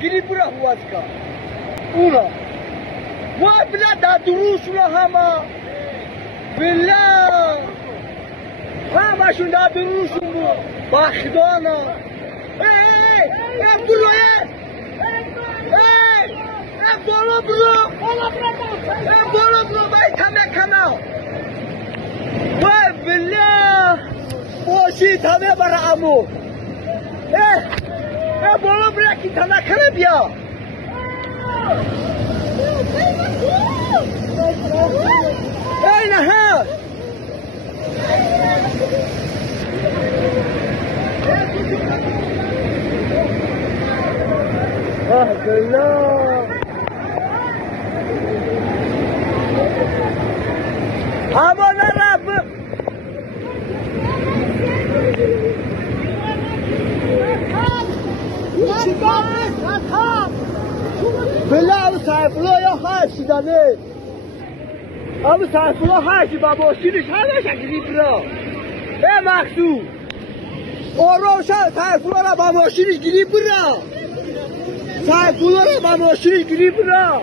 گیری برا هوازکا اونا و بلا دا دروس اونا بلا همشون دا دروسون بود بخدانا برو بالا برو باید همه کنا و بلا باشید همه برا امو بالا برا کی تنه کنه بیا ای نه بلا اما نرب بلا ابو سیفالله یا هرچی دانه ابو سیفالله هرچی با ماشینش همه شکلی برا مقصود روشن سیفالله را با ماشینش گیری برا سیفالله را با ماشینش گیری برا